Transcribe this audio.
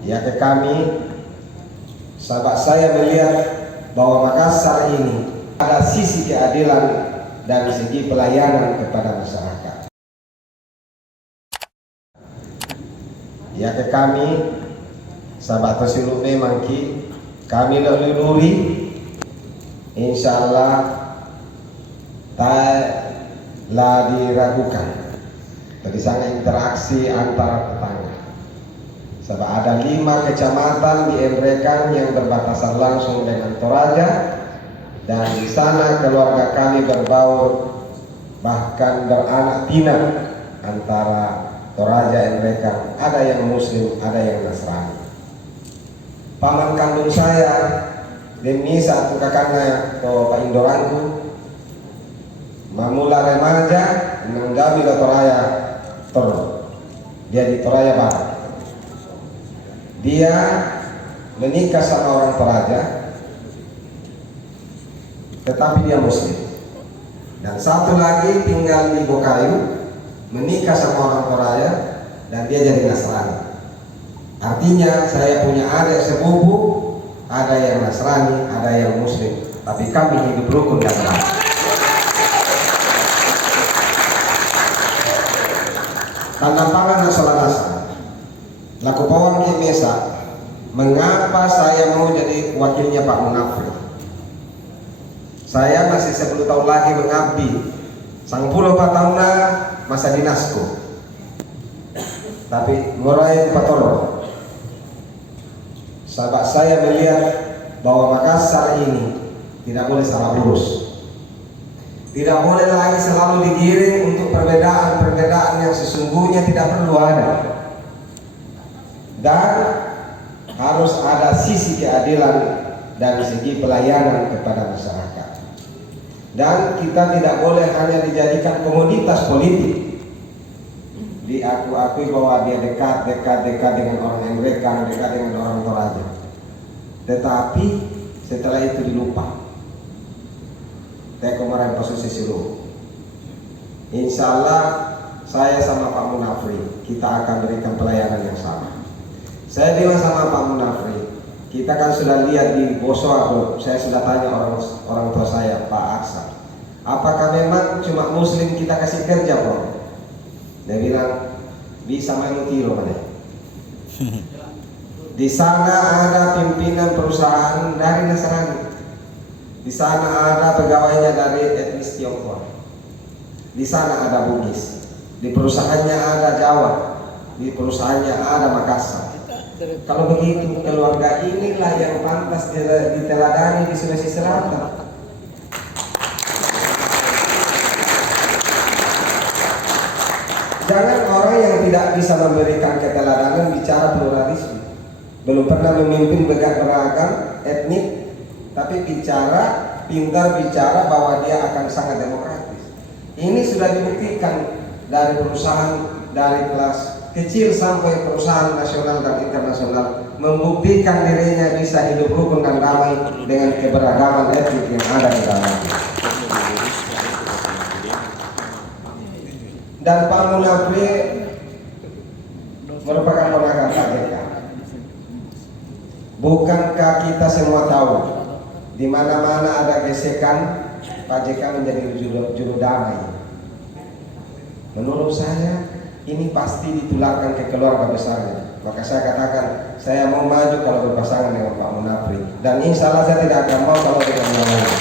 Ya ke kami, sahabat saya melihat bahwa Makassar ini ada sisi keadilan dan segi pelayanan kepada masyarakat. Ya ke kami, sahabat Tosilu memang kami leluri, insya Allah tak diragukan. Tadi sangat interaksi antara tetangga. Sebab ada 5 kecamatan di Embrekan yang berbatasan langsung dengan Toraja, dan di sana keluarga kami berbaur bahkan beranak pinak antara Toraja Embrekan. Ada yang Muslim, ada yang Nasrani. Paman kandung saya demi satu kakaknya ke Pak Indorangku mamula remaja menanggapi Toraja dia di Toraja Barat. Dia menikah sama orang Toraja, tetapi dia Muslim. Dan satu lagi tinggal di Bokayu, menikah sama orang Toraja, dan dia jadi Nasrani. Artinya saya punya adik sepupu, ada yang Nasrani, ada yang Muslim, tapi kami hidup rukun dan damai. Tanda pangan nasional laku pawan ke Mesa, mengapa saya mau jadi wakilnya Pak Munafri? Saya masih 10 tahun lagi mengabdi, 10 tahun masa dinasku, tapi mulai patoro. Sahabat saya melihat bahwa Makassar ini tidak boleh salah urus, tidak boleh lagi selalu digiring untuk perbedaan-perbedaan yang sesungguhnya tidak perlu ada. Dan harus ada sisi keadilan dan segi pelayanan kepada masyarakat. Dan kita tidak boleh hanya dijadikan komoditas politik. Diakui bahwa dia dekat dengan orang Embrekan, dekat dengan orang Toraja. Tetapi setelah itu dilupa. Teko kemarin posisi dulu. Insya Allah saya sama Pak Munafri kita akan berikan pelayanan yang sama. Saya bilang sama Pak Munafri, kita kan sudah lihat di Boso, saya sudah tanya orang tua saya, Pak Aksa, apakah memang cuma Muslim kita kasih kerja, Bro? Dia bilang, bisa main tiro mana? Di sana ada pimpinan perusahaan dari Nasrani, di sana ada pegawainya dari etnis Tionghoa, di sana ada Bugis, di perusahaannya ada Jawa, di perusahaannya ada Makassar. Kalau begitu keluarga inilah yang pantas diteladani di Sulawesi Selatan. Jangan orang yang tidak bisa memberikan keteladanan bicara pluralisme, belum pernah memimpin beragam etnik, tapi pintar bicara bahwa dia akan sangat demokratis. Ini sudah dibuktikan dari perusahaan dari kelas kecil sampai perusahaan nasional dan internasional, membuktikan dirinya bisa hidup rukun dan damai dengan keberagaman etnik yang ada di dalamnya. Dan Pak Munafri merupakan ponakan Pak JK. Bukankah kita semua tahu di mana-mana ada gesekan, Pak JK menjadi juru damai? Menurut saya ini pasti ditularkan ke keluarga besarnya. Maka saya katakan, saya mau maju kalau berpasangan dengan Pak Munafri, dan insya Allah saya tidak akan mau kalau dengan yang lain.